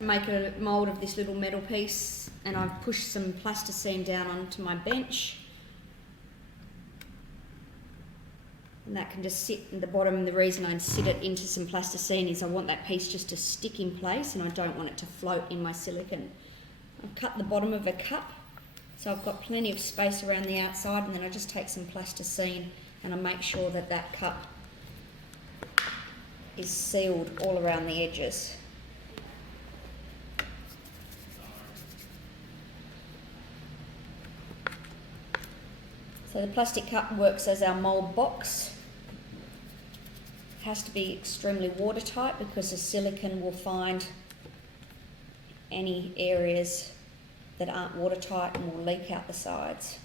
make a mould of this little metal piece, and I've pushed some plasticine down onto my bench, and that can just sit in the bottom. And the reason I sit it into some plasticine is I want that piece just to stick in place, and I don't want it to float in my silicone. I've cut the bottom of a cup, so I've got plenty of space around the outside, and then I just take some plasticine and I make sure that that cup is sealed all around the edges. So the plastic cup works as our mould box. It has to be extremely watertight because the silicone will find any areas that aren't watertight and will leak out the sides.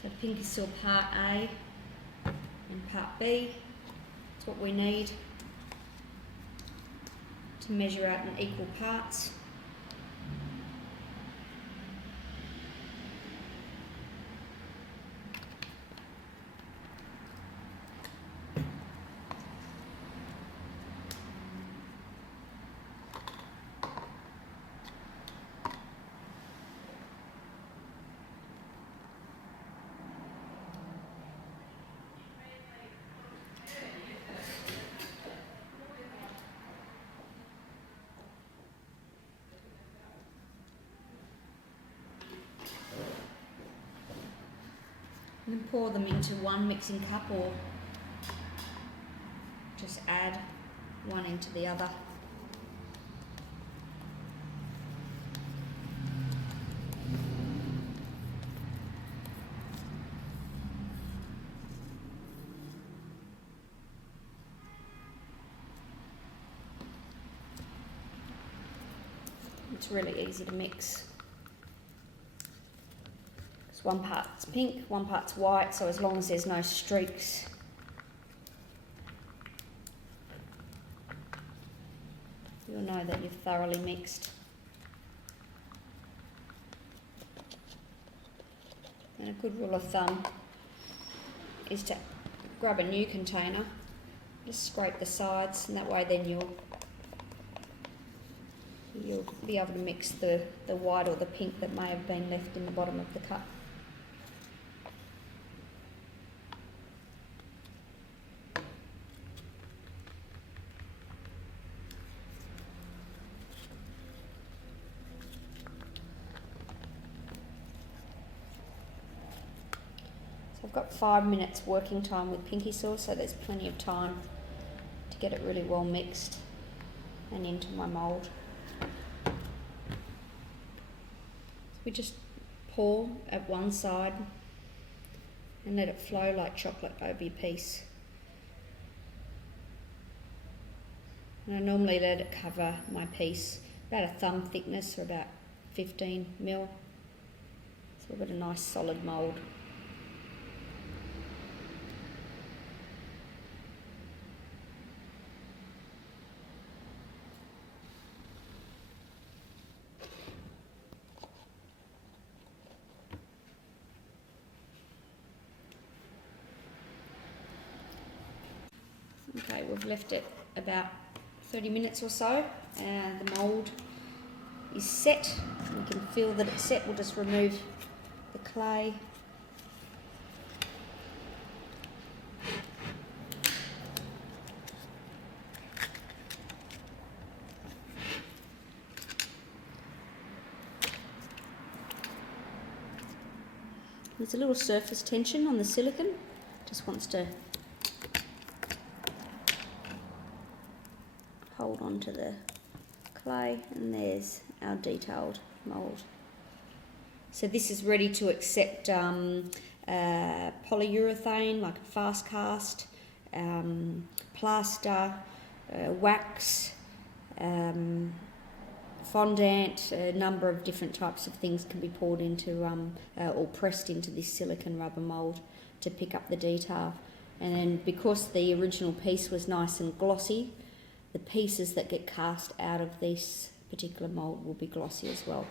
So Pinkysil part A and part B, that's what we need to measure out in equal parts. And then pour them into one mixing cup, or just add one into the other. It's really easy to mix. One part's pink, one part's white, so as long as there's no streaks, you'll know that you've thoroughly mixed. And a good rule of thumb is to grab a new container, just scrape the sides, and that way then you'll be able to mix the white or the pink that may have been left in the bottom of the cup. I've got 5 minutes working time with Pinkysil, so there's plenty of time to get it really well mixed and into my mould. We just pour at one side and let it flow like chocolate over your piece. And I normally let it cover my piece about a thumb thickness, or about 15 mil. So we've got a nice solid mould. Okay, we've left it about 30 minutes or so, and the mould is set. We can feel that it's set. We'll just remove the clay. There's a little surface tension on the silicone, just wants to hold on to the clay, and there's our detailed mould. So this is ready to accept polyurethane, like a fast cast, plaster, wax, fondant. A number of different types of things can be poured into or pressed into this silicone rubber mould to pick up the detail. And then because the original piece was nice and glossy, the pieces that get cast out of this particular mould will be glossy as well.